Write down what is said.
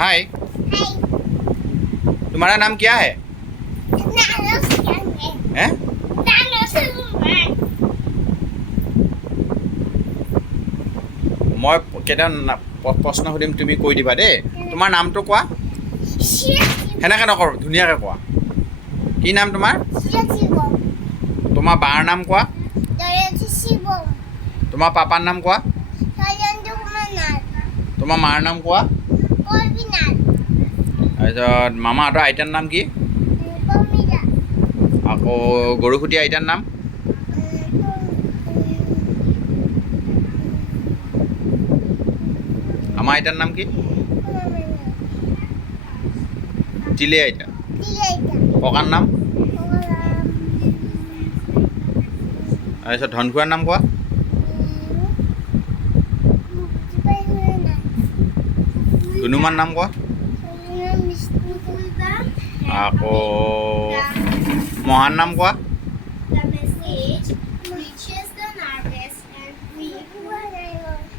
हाय, तुम्हारा नाम क्या है? हैं? মই কেইটা প্ৰশ্ন সুধিম তুমি কৈ দিবা দেই। তোমাৰ নামটো কোৱা। সেনেকৈ নকৰোঁ, ধুনীয়াকৈ কোৱা। কি নাম তোমাৰ? তোমাৰ বাৰ নাম কোৱা। তোমাৰ পাপাৰ নাম কোৱা। তোমাৰ মাৰ নাম কোৱা। তাৰপিছত মামাহঁতৰ আইতাৰ নাম কি? আকৌ গৰুসুটি আইতাৰ নাম? আমাৰ আইতাৰ নাম কি? তিলে আইতা। ককাৰ নাম? তাৰপিছত ধনখুৱাৰ নাম কোৱা। ধুনুমাৰ নাম কোৱা। আকৌ মহাৰ নাম কোৱা।